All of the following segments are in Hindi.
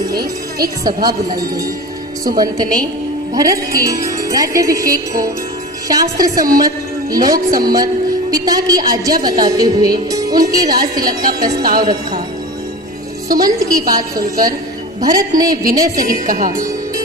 नगरी में एक सभा बुलाई गई। सुमंत ने भरत के राज्याभिषेक को शास्त्र सम्मत, लोक सम्मत, पिता की आज्ञा बताते हुए उनके राज तिलक का प्रस्ताव रखा। सुमंत की बात सुनकर भरत ने विनय सहित कहा,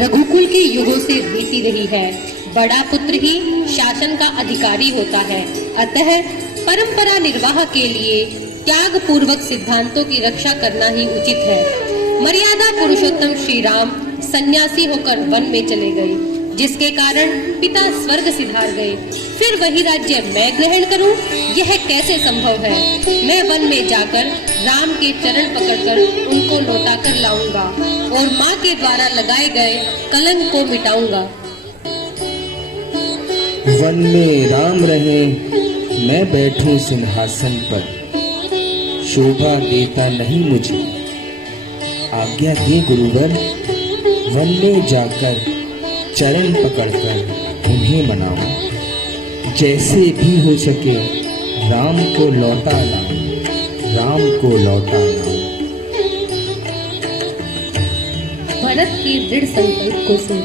रघुकुल की युगों से रीति रही है, बड़ा पुत्र ही शासन का अधिकारी होता है, अतः परंपरा निर्वाह के लिए त्याग पूर्वक सिद्धांतों की रक्षा करना ही उचित है। मर्यादा पुरुषोत्तम श्री राम सन्यासी होकर वन में चले गए, जिसके कारण पिता स्वर्ग सिधार गए। फिर वही राज्य मैं ग्रहण करूं, यह कैसे संभव है? मैं वन में जाकर राम के चरण पकड़कर उनको लौटाकर लाऊंगा और माँ के द्वारा लगाए गए कलंक को मिटाऊंगा। वन में राम रहे, मैं बैठूं सिंहासन पर, शोभा देता नहीं मुझे, आज्ञा दे गुरुवर, वन में जाकर चरण पकड़कर उन्हें मनाऊं, जैसे भी हो सके राम को लौटा लाऊं, राम को लौटा लाऊं। भरत के दृढ़ संकल्प को सुन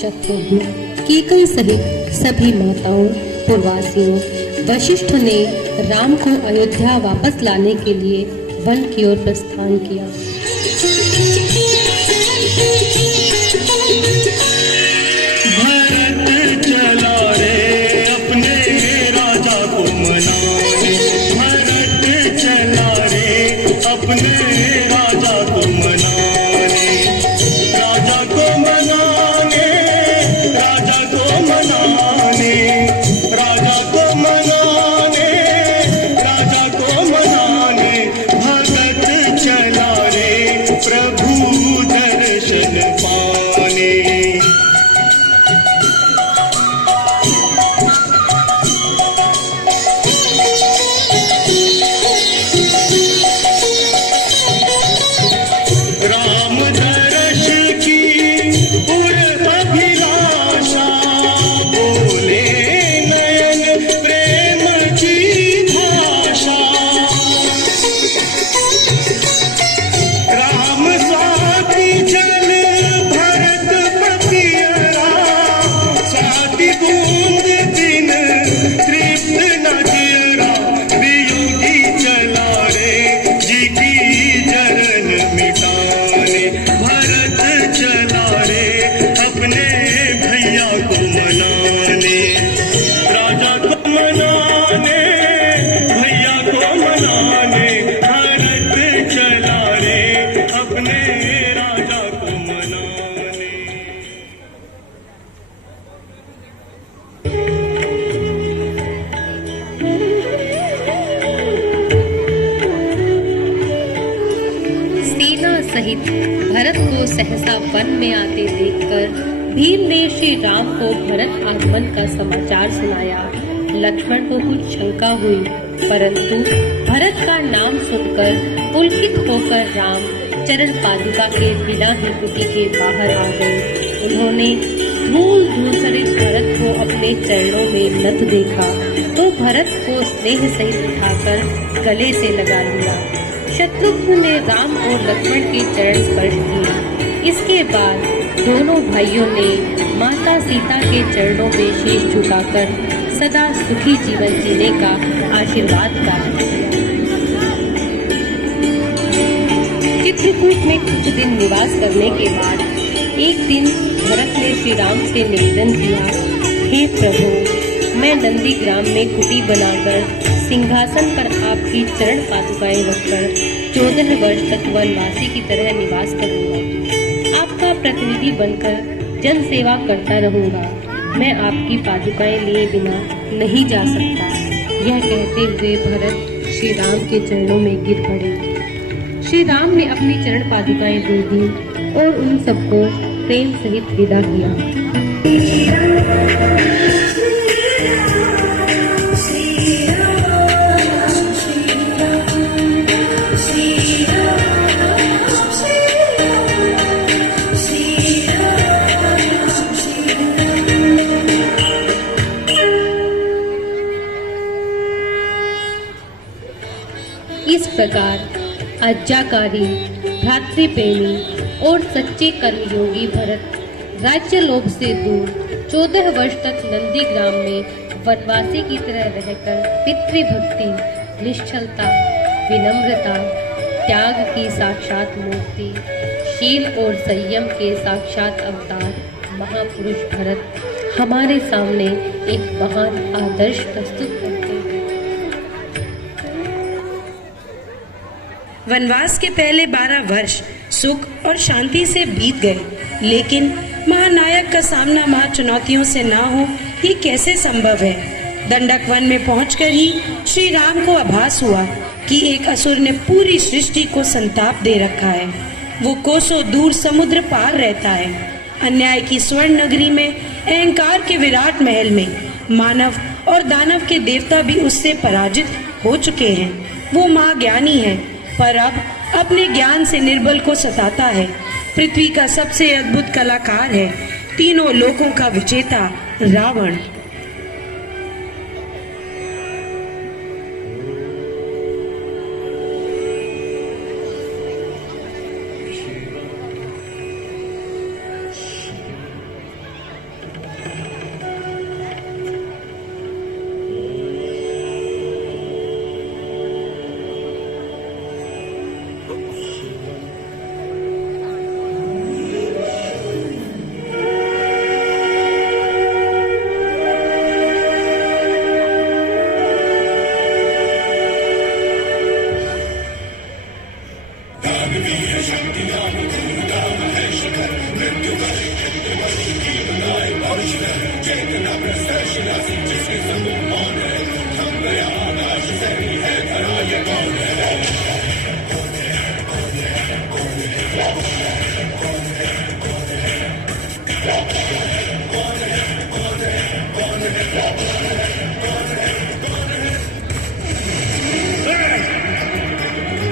शत्रुघ्न, कीकई सहित सभी माताओं, पूर्ववासियों, वशिष्ठ ने राम को अयोध्या वापस लाने के लिए वन की ओर प्रस्थान किया। भरत चला रे अपने राजा को मनाने, भरत चला रे अपने राजा को मनाने, राजा को मनाने, राजा को मनाने, राजा को मनाने, राजा को मनाने, भरत चला रे प्रभु दर्शन पाने। राम दर्श की उर अभिलाषा, बोले नयन प्रेम की भाषा। राम साथी चल भरत पतियरा, साथी बूंद बिन तृप्त न जियरा, वियोगी चला रे जी की जरन मिटाने, भरत चला रे अपने भैया को मनाने, राजा को मनाने, भैया को मनाने, भरत चला रे अपने राजा को मनाने। सेना सहित भरत को सहसा वन में आते देखकर भीम ने श्री राम को भरत आगमन का समाचार सुनाया। लक्ष्मण को कुछ शंका हुई, परंतु भरत का नाम सुनकर पुलकित होकर राम चरण पादुका के बिना ही कुटी के बाहर आ गए। उन्होंने धूल धूसरित भरत को अपने चरणों में नत देखा तो भरत को स्नेह सहित उठाकर गले से लगा लिया। शत्रुघ्न ने राम और लक्ष्मण के चरण स्पर्श किए। इसके बाद दोनों भाइयों ने माता सीता के चरणों में शीश झुकाकर सदा सुखी जीवन जीने का आशीर्वाद प्राप्त किया। चित्रकूट में कुछ दिन निवास करने के बाद एक दिन भरत ने श्री राम से निवेदन किया, हे प्रभु, मैं नंदीग्राम में कुटी बनाकर सिंहासन पर आपकी चरण पादुकाएं रखकर 14 वर्ष तक वनवासी की तरह निवास करूंगा। आपका प्रतिनिधि बनकर जन सेवा करता रहूंगा। मैं आपकी पादुकाएं लिए बिना नहीं जा सकता। यह कहते हुए भरत श्री राम के चरणों में गिर पड़े। श्री राम ने अपनी चरण पादुकाएं दे दी और उन सबको प्रेम सहित विदा किया। इस प्रकार आज्ञाकारी भ्रातृप्रेमी और सच्चे कर्मयोगी भरत राज्य लोभ से दूर 14 वर्ष तक नंदीग्राम में वनवासी की तरह रहकर पितृभक्ति, निश्चलता, विनम्रता, त्याग की साक्षात मूर्ति, शील और संयम के साक्षात अवतार महापुरुष भरत हमारे सामने एक महान आदर्श प्रस्तुत करते हैं। वनवास के पहले 12 वर्ष सुख और शांति से बीत गए, लेकिन महानायक का सामना महाचुनौतियों से ना हो ये कैसे संभव है। दंडक वन में पहुंचकर ही श्री राम को आभास हुआ कि एक असुर ने पूरी सृष्टि को संताप दे रखा है। वो कोसों दूर समुद्र पार रहता है। अन्याय की स्वर्ण नगरी में, अहंकार के विराट महल में मानव और दानव के देवता भी उससे पराजित हो चुके हैं। वो महाज्ञानी है, पर अब अपने ज्ञान से निर्बल को सताता है। पृथ्वी का सबसे अद्भुत कलाकार है, तीनों लोकों का विजेता रावण।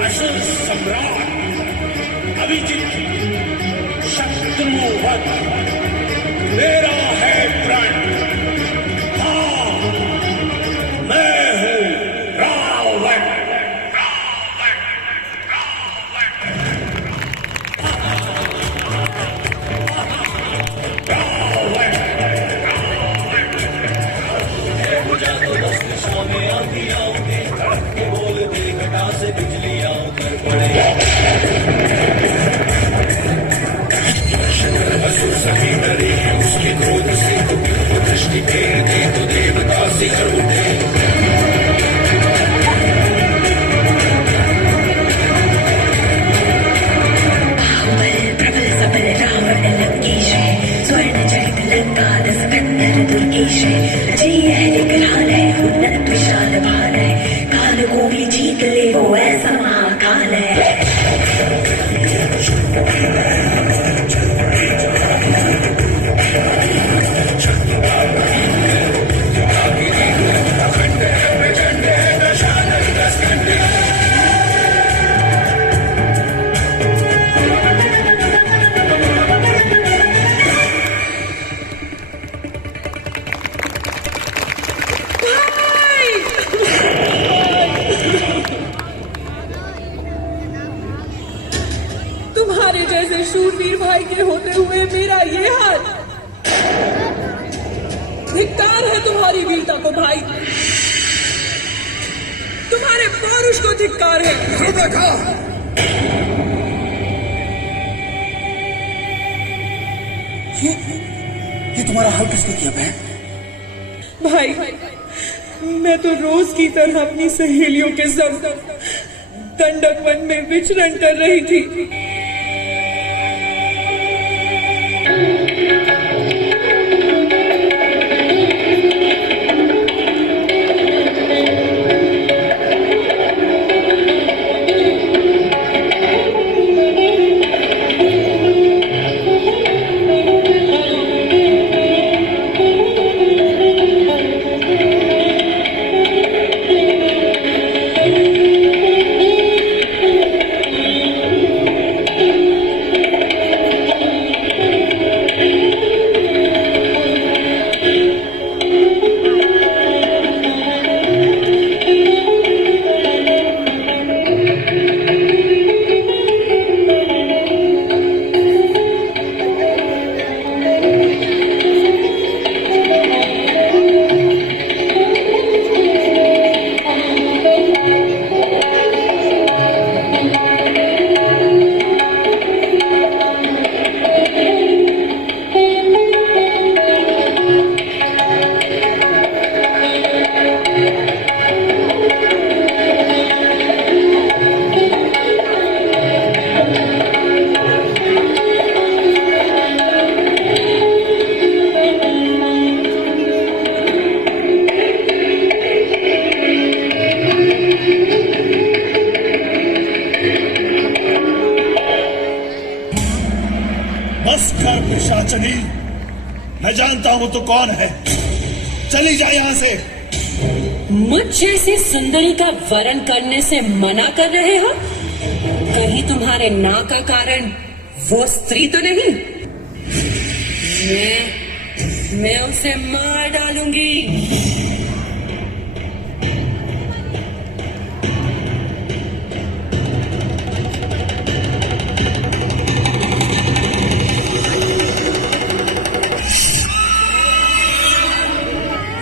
असुर सम्राट अभिजीत शत्रुवध मेरा है प्रण। हाँ, मैं हूँ रावण। काल को भी जीत ले वो ऐसा महाकाल है। तुम्हारे जैसे शूरवीर भाई के होते हुए मेरा ये हाल। धिक्कार है तुम्हारी वीरता को भाई, तुम्हारे पौरुष को धिक्कार है। ये तुम्हारा हाल किसने किया बहन? भाई मैं तो रोज की तरह अपनी सहेलियों के संग दंडक वन में विचरण कर रही थी। बस कर पिशाचनी, मैं जानता हूं तू कौन है। चली जा यहां से। मुझ जैसी सुंदरी का वरण करने से मना कर रहे हो? कहीं तुम्हारे ना का कारण वो स्त्री तो नहीं? मैं उसे मार डालूंगी।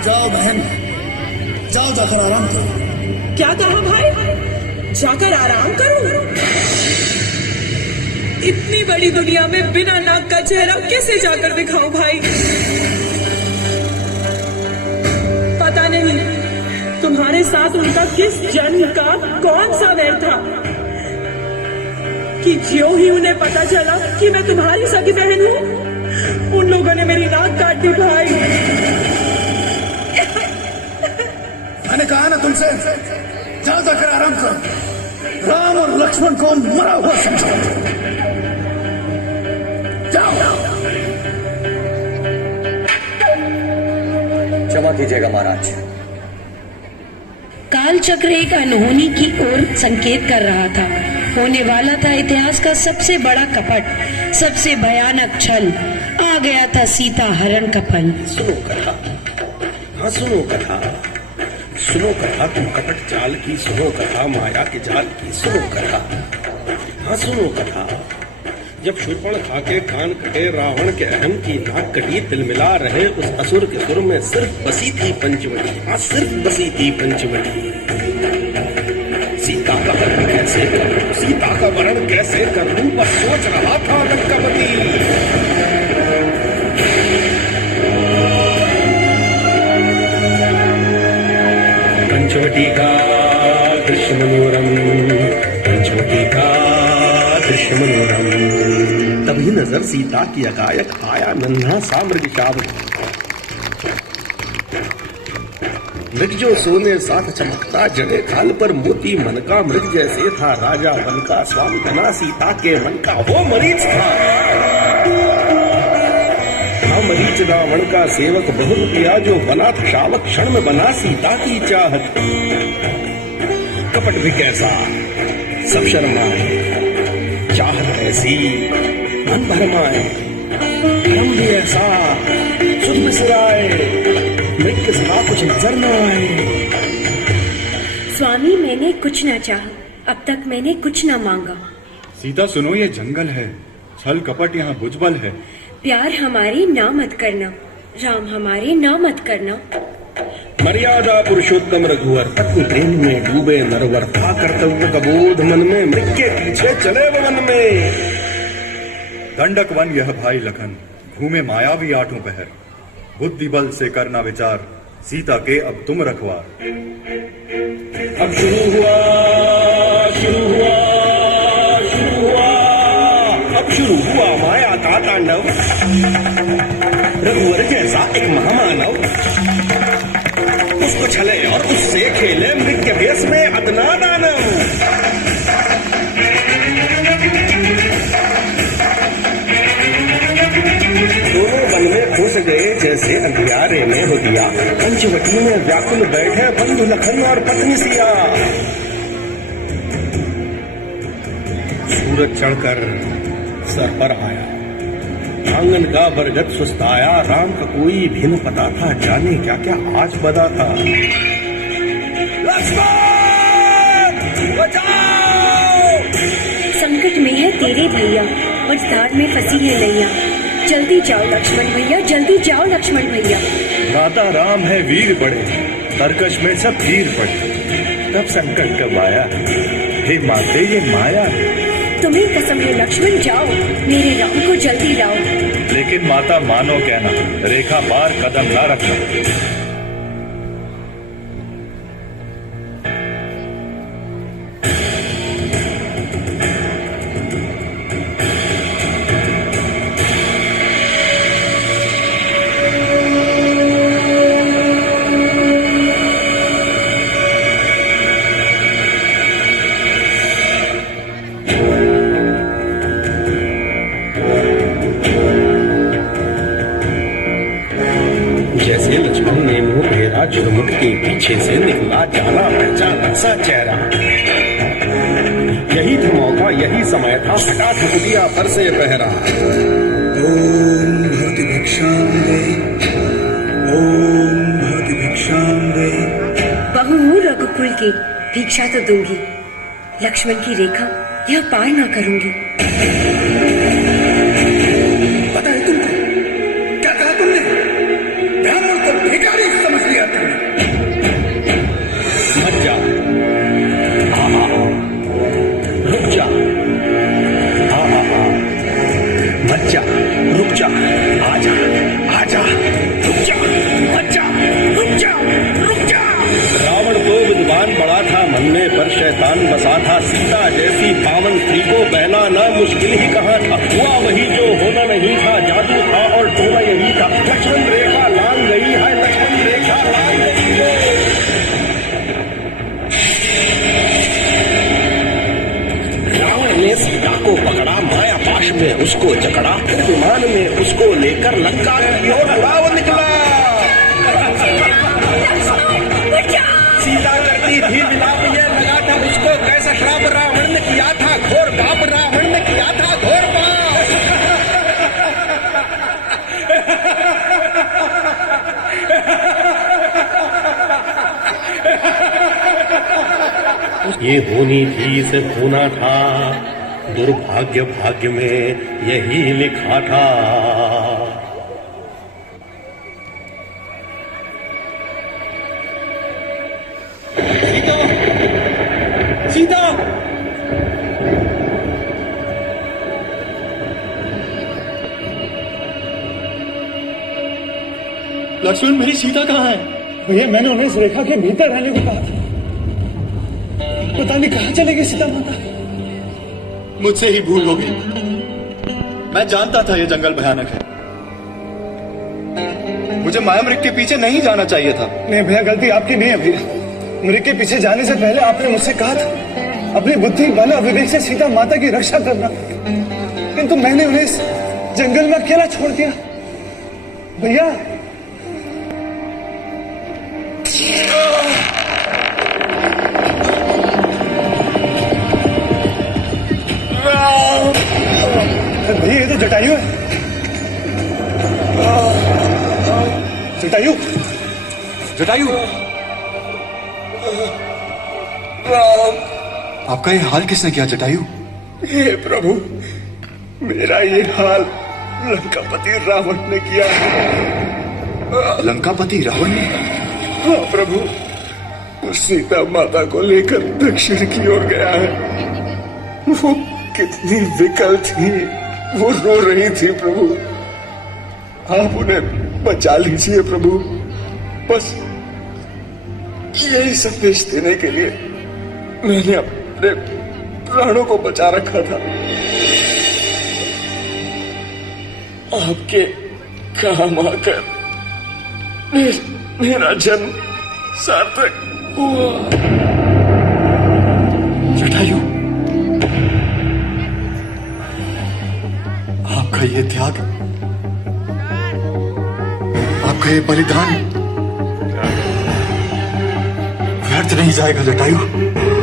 जाओ बहन, जाओ जाकर आराम करो। क्या कहा भाई? जाकर आराम करूं? इतनी बड़ी दुनिया में बिना नाक का चेहरा कैसे जाकर दिखाऊं भाई? पता नहीं तुम्हारे साथ उनका किस जन्म का कौन सा वैर था कि ज्यों ही उन्हें पता चला कि मैं तुम्हारी सगी बहन हूं, उन लोगों ने मेरी नाक काट दी भाई। मैंने कहा ना तुमसे, जाओ जाकर आराम करो। राम और लक्ष्मण को मरा हुआ समझो। जाओ। क्षमा कीजिएगा महाराज। कालचक्र एक अनहोनी की ओर संकेत कर रहा था। होने वाला था इतिहास का सबसे बड़ा कपट, सबसे भयानक छल। आ गया था सीता हरण का पल। सुनो कथा, हाँ सुनो कथा, सुनो कथा तुम कपट चाल की, सुनो कथा माया के जाल की, सुनो कथा, हाँ सुनो कथा। जब शूर्पणखा के कान कटे, रावण के अहम की नाक कटी, तिलमिला रहे उस असुर के सुर में सिर्फ बसी थी पंचवटी। हाँ सिर्फ बसी थी पंचवटी। सीता का वरण कैसे करूं, सीता का वरण कैसे करूं, बस सोच रहा था लंकापति। पंचवटी का दृश्य मनोरम, पंचवटी का दृश्य मनोरम। तभी नजर सीता की अकायक आया नन्हा सा मृगशावक। मृग जो सोने साथ चमकता, जड़े खाल पर मोती, मन का मृग जैसे था, राजा वन का स्वामी बना, सीता के मन का वो मरीच था। मरीच रावण का सेवक बहुत किया, जो बना था शावक, क्षण में बना सीता की चाहत। कपट भी कैसा, सब शर्माए, चाहत ऐसी मन भरमाए। धर्म भी ऐसा, सुध बिसराए, मृग के सिवा कुछ नजर न आए। स्वामी मैंने कुछ ना चाहा, अब तक मैंने कुछ ना मांगा। सीता सुनो, ये जंगल है, छल कपट यहाँ भुजबल है। प्यार हमारी ना मत करना, राम हमारे ना मत करना। मर्यादा पुरुषोत्तम रघुवर, पत्नी प्रेम में डूबे नरवर, था कर्तव्य का बोध मन में, मृग के पीछे चले वन में। दंडक वन यह भाई लखन, घूमे मायावी आठों पहर। बुद्धि बल से करना विचार, सीता के अब तुम रखवार। अब शुरू हुआ, शुरू हुआ, शुरू हुआ, अब शुरू हुआ माया का तांडव। रघुवर जैसा एक महामानव, उसको छले और उससे खेले, मृग के भेष में अदना दानव। दोनों वन में घुस गए जैसे अंधियारे में हो दिया, पंचवटी में व्याकुल बैठे बंधु लखन और पत्नी सिया। सूरज चढ़कर सर पर आया, आंगन का बरगद सुस्ताया, राम का कोई भी न पता था, जाने क्या क्या आज बदा था। लक्ष्मण बचाओ! संकट में है तेरे भैया, मझधार में फंसी है नैया। जल्दी जाओ लक्ष्मण भैया, जल्दी जाओ लक्ष्मण भैया। माता राम है वीर बड़े, तरकश में सब तीर पड़े। तब संकट कब आया, हे माते ये माया है। तुम्हें कसम है लक्ष्मण, जाओ मेरे राम को जल्दी लाओ। लेकिन माता मानो कहना, रेखा पार कदम ना रखना। झुरमुट के पीछे से निकला जाना पहचाना सा चेहरा। यही था मौका, यही समय था, हटा ठकुटिया पर से पहरा। ओम भवति भिक्षां देहि, ओम भवति भिक्षां देहि। बहू हूँ रघुकुल की, भिक्षा तो दूंगी, लक्ष्मण की रेखा यह पार ना करूंगी। पता है तुमको क्या कहा तुमने? ब्राह्मण को भिखारी समझ लिया तुमने। मत जा, रुक जा, मत जा, रुक जा, आजा, आजा, रुक जा, मत जा, रुक जा, रुक जा। रावण को विद्वान बड़ा था, मन में पर शैतान बसा था। सीता जैसी पावन स्त्री को बहलाना मुश्किल ही कहाँ था। हुआ वही जो होना नहीं था, जादू था और टोना यही था। लक्ष्मण रेखा लांग गई है, लक्ष्मण रेखा लांग गई है। रावण ने सीता को पकड़ा, माया पाश में उसको जकड़ा, फिर विमान में उसको लेकर लंका की ओर उड़ाव निकला। सीता करती थी विलाप, ये लगा था उसको कैसा श्राप रावण ने किया था, घोर पाप रावण ने किया था, घोर पाप। ये होनी थी इसे होना था, दुर्भाग्य भाग्य में यही लिखा था। सीता, लक्ष्मण मेरी सीता कहाँ है? भैया मैंने उन्हें इस रेखा के भीतर रहने को कहा था, पता नहीं कहाँ चले गई सीता माता। मुझसे ही भूल हो गई। मैं जानता था ये जंगल भयानक है, मुझे माया मृग के पीछे नहीं जाना चाहिए था। नहीं भैया, गलती आपकी नहीं है भैया। मृग के पीछे जाने से पहले आपने मुझसे कहा था अपनी बुद्धि बल और विवेक से सीता माता की रक्षा करना, किंतु मैंने उन्हें इस जंगल में अकेला छोड़ दिया। भैया भैया ये तो जटायु है। जटायु, जटायु, आपका ये हाल किसने किया जटायु? हे प्रभु, मेरा ये हाल लंकापति रावण ने किया है। लंकापति रावण ने? हाँ प्रभु, वो सीता माता को लेकर दक्षिण की ओर गया है। वो कितनी विकल थी, वो रो रही थी प्रभु। आप उन्हें बचा लीजिए प्रभु। बस यही संदेश देने के लिए मैंने अपने प्राणों को बचा रखा था। आपके काम आकर मेरा जन्म सार्थक हुआ। जटायु, आपका ये त्याग, आपका ये बलिदान व्यर्थ नहीं जाएगा जटायु।